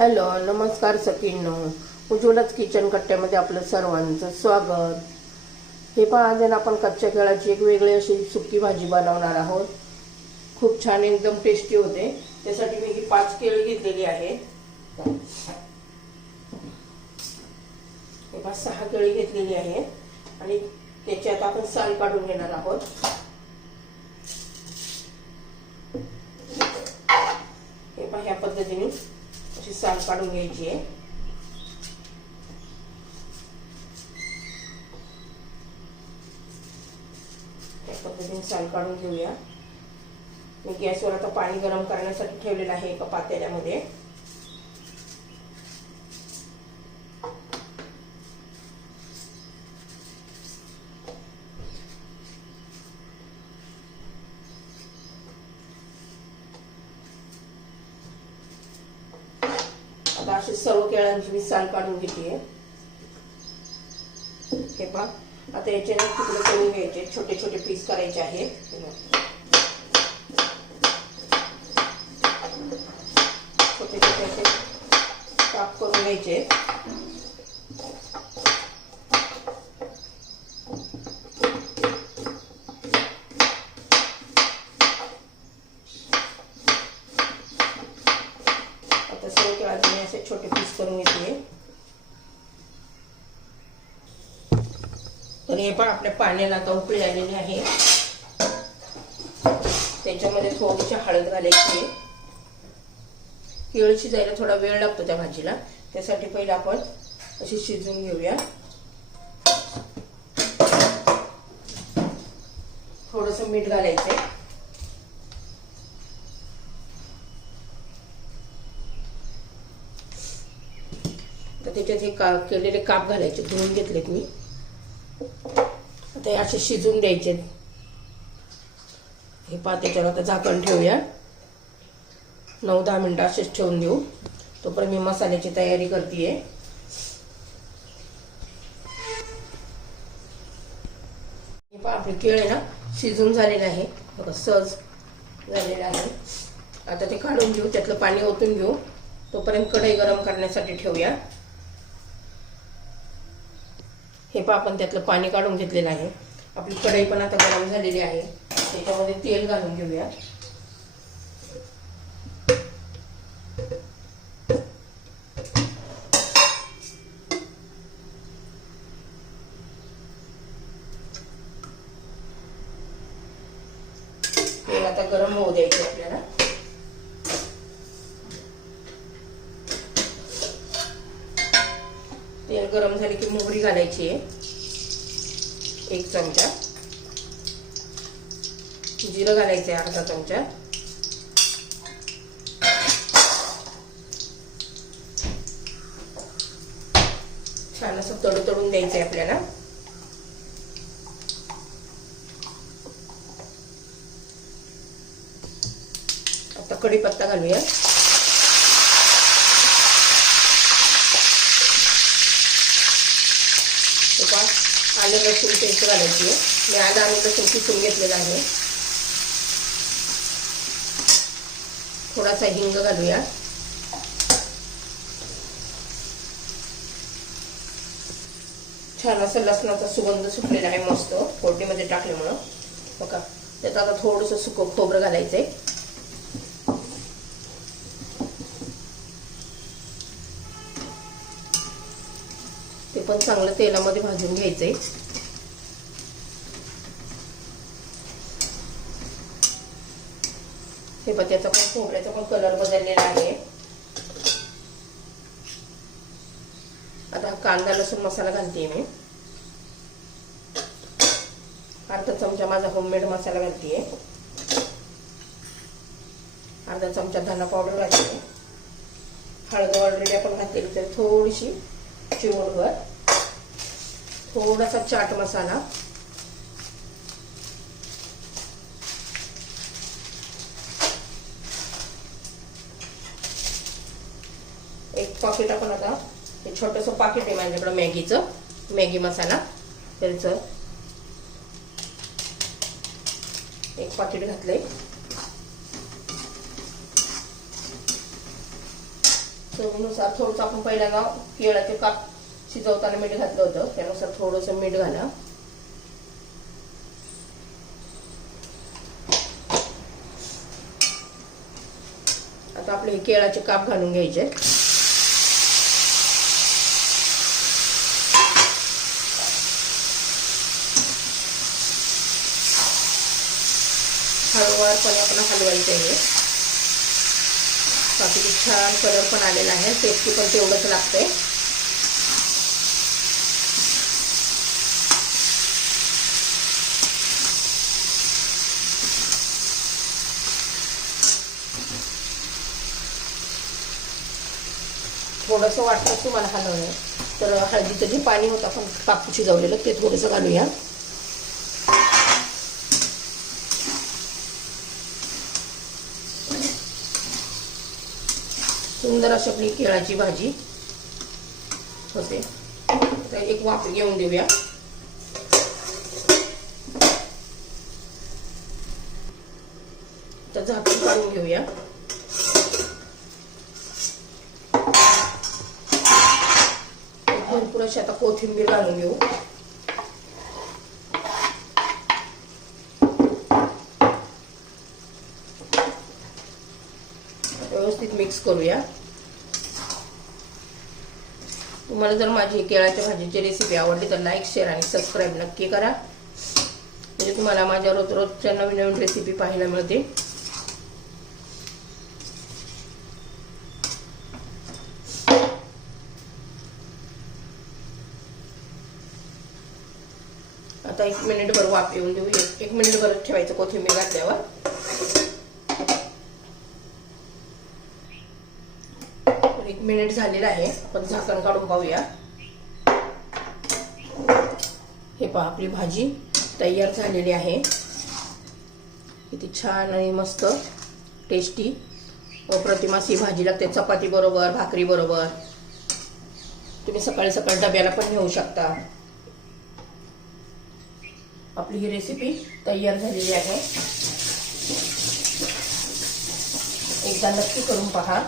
Hello नमस्कार सखींनो. उज्ज्वलच kitchen कट्ट्यामध्ये आपलं सर्वांचं स्वागत. हे पहा आज आपण कच्च्या केळाची एक वेगळी अशी सुकी भाजी बनवणार आहोत. खूप छान एकदम टेस्टी होते. त्यासाठी मी ही पाच केळी घेतलेली आहे हे पहा सहा केळी घेतलेली आहे आणि त्याच्यात आपण साल काढून घेणार आहोत. हे पहा ह्या पद्धतीने अशी साल काढून घ्यायची आहे. त्या पद्धतीने साल काढून घेऊया. मी गॅसवर आता पाणी गरम करण्यासाठी ठेवलेलं आहे एका पातेल्यामध्ये. आता अशी सर्व केळांची मी साल काढून घेते हे पहा. आता याचे ना तुकडे करून घ्यायचे. छोटे छोटे पीस करायचे आहेत छोटे छोटे असे काप करून घ्यायचे आता सर्व केळाचे मी असे छोटे पीस करून घेते तर हे पण आपल्या पाण्याला आता उकळी आलेली आहे. त्याच्यामध्ये थोडीशी हळद घालायची आहे. जायला शिजायला थोडा वेळ लागतो त्या भाजीला. त्यासाठी पहिले आपण अशी शिजून घेऊया. थोडस मीठ घालायचंय. जे हे का केलेले काप घालायचे धुवून घेतलेत मी. आता असे शिजून द्यायचे. हे पा त्याच्यावर आता झाकण ठेवूया. नऊ दहा मिनटं असेच ठेवून देऊ. तोपर्यंत मी मसाल्याची तयारी करते हे केळ आपले ना शिजून झालेलं आहे. बघा सहज झालेलं आहे. आता ते काढून घेऊ त्यातलं पाणी ओतून घेऊ. तोपर्यंत कढई गरम करण्यासाठी ठेवूया. हे पण आपण त्यातलं पाणी काढून घेतलेलं आहे. आपली कढई पण आता गरम झालेली आहे. त्याच्यामध्ये तेल घालून घेऊया. तेल आता गरम होऊ द्यायचे आपल्याला. तेल गरम झाले की मोहरी घालायची आहे. एक चमचा. जिरं घालायचं आहे अर्धा चमचा. छान असं तडू तडून द्यायचं आहे आपल्याला. आता कढीपत्ता घालूया. आलं लसूण पेस्ट घालायची आहे. मी आलं आणि लसूण किसून घेतलेलं आहे. थोडासा हिंग घालूया. छान असं लसणाचा सुगंध सुटलेला आहे मस्त. फोडणीमध्ये टाकल्यामुळं. बघा त्यात आता थोडंसं सुकं खोबरं घालायचं आहे ते पण चांगलं तेलामध्ये भाजून घ्यायचं आहे हे पण त्याचा पण खोबऱ्याचा पण कलर बदललेला आहे. आता कांदा लसूण मसाला घालते मी. अर्धा चमचा माझा होममेड मसाला घालते अर्धा चमचा धना पावडर घालते हळद ऑलरेडी आपण घातलेली तर थोडीशी चिमूटभर थोडासा चाट मसाला. एक पाकिट आपण आता हे छोटंसं पाकिट आहे माझ्याकडं मॅगीचं मॅगी मसाला त्याचं. एक पाकिट घातलंय. चवीनुसार थोडंसं आपण पहिल्यांदा केळाचे काप शिजवताना मीठ घातलं होतं. त्यानुसार थोडंसं मीठ घाला. आता आपले हे केळाचे काप घालून घ्यायचे. हळूवारपणे आपण हलवायचं आहे. बाकी छान कलर पण आलेला आहे. टेस्टी पण तेवढंच लागतंय. थोडंसं वाटतं तुम्हाला हलवणे तर हळदीचं जे पाणी होतं आपण कापू शिजवलेलं ते थोडंसं घालूया. सुंदर अशी आपली केळाची भाजी होते. तर एक वाफ घेऊन देऊया. तर झाकून काढून घेऊया. भरपूर आता कोथिंबीर घालून घेऊ. व्यवस्थित मिक्स करूया. तुम्हाला जर माझी केळाच्या भाजीची रेसिपी आवडली तर लाईक शेअर आणि सबस्क्राईब नक्की करा. म्हणजे तुम्हाला माझ्या रोज रोजच्या नवीन नवीन रेसिपी पाहायला मिळते आता एक मिनिट भर वाफ येऊन देऊ एक मिनिट भर ठेवायचं कोथिंबीर घातल्यावर. एक मिनिट झालेलं आहे. आपण झाकण काढून पाहूया. हे पहा आपली भाजी तयार झालेली आहे. किती छान आणि मस्त टेस्टी अप प्रतिमास ही भाजी लागते. चपाती बरोबर भाकरी बरोबर. तुम्ही सकाळी सकाळी डब्याला पण नेऊ शकता. आपली ही रेसिपी तयार झालेली आहे. एकदा नक्की करून पहा.